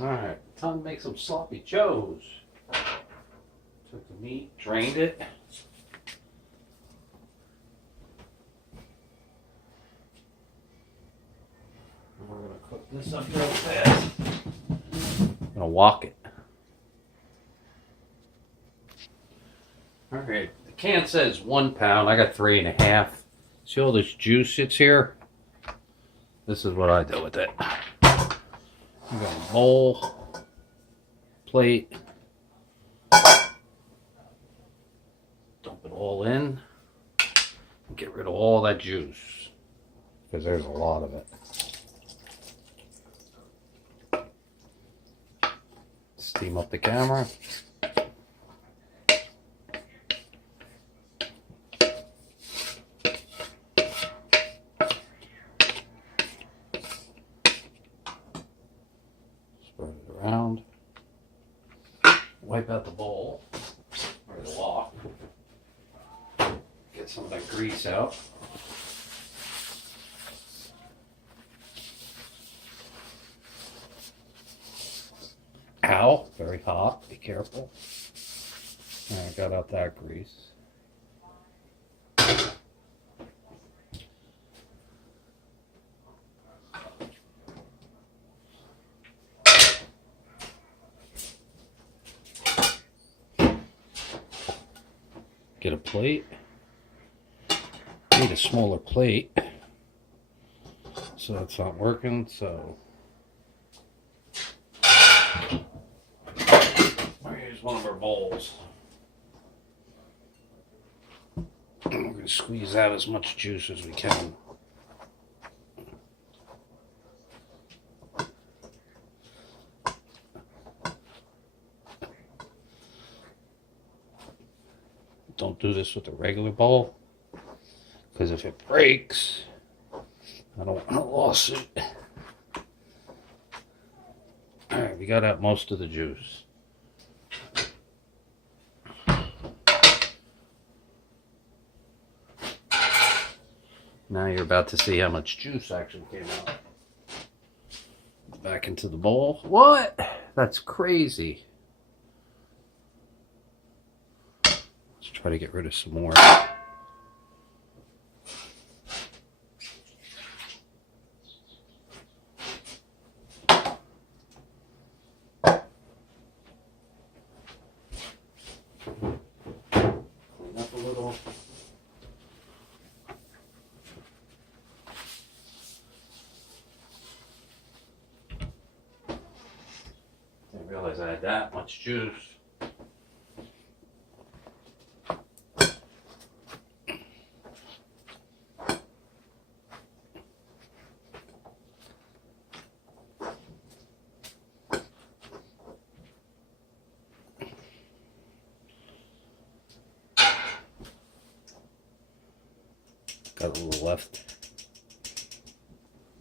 Alright, time to make some sloppy joes. Took the meat, drained it. And we're going to cook this up real fast. I'm going to wok it. Alright, the can says 1 pound. I got 3.5. See all this juice that's here? This is what I do with it. You got a bowl, plate, dump it all in, and get rid of all that juice, because there's a lot of it. Steam up the camera. Spread it around. Wipe out the bowl or the wok. Get some of that grease out. Ow, very hot. Be careful. I got out that grease. Get a plate. Need a smaller plate. So that's not working, so we'll use one of our bowls. And we're going to squeeze out as much juice as we can. Don't do this with a regular bowl, because if it breaks, I don't want a lawsuit. Alright, we got out most of the juice. Now you're about to see how much juice actually came out. Back into the bowl. What? That's crazy. Try to get rid of some more. Clean up a little. Didn't realize I had that much juice. Got a little left.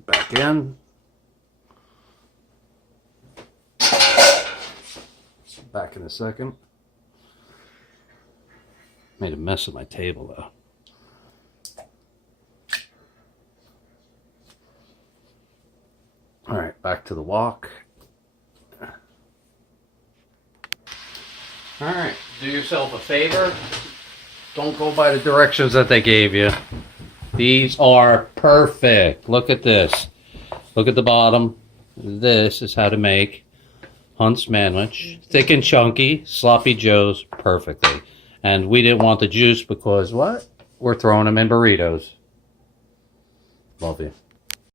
Back in. Back in a second. Made a mess of my table though. Alright, back to the wok. Alright, do yourself a favor. Don't go by the directions that they gave you. These are perfect. Look at this. Look at the bottom. This is how to make Hunt's Manwich. Thick and chunky, sloppy joes, perfectly. And we didn't want the juice because what? We're throwing them in burritos. Love you.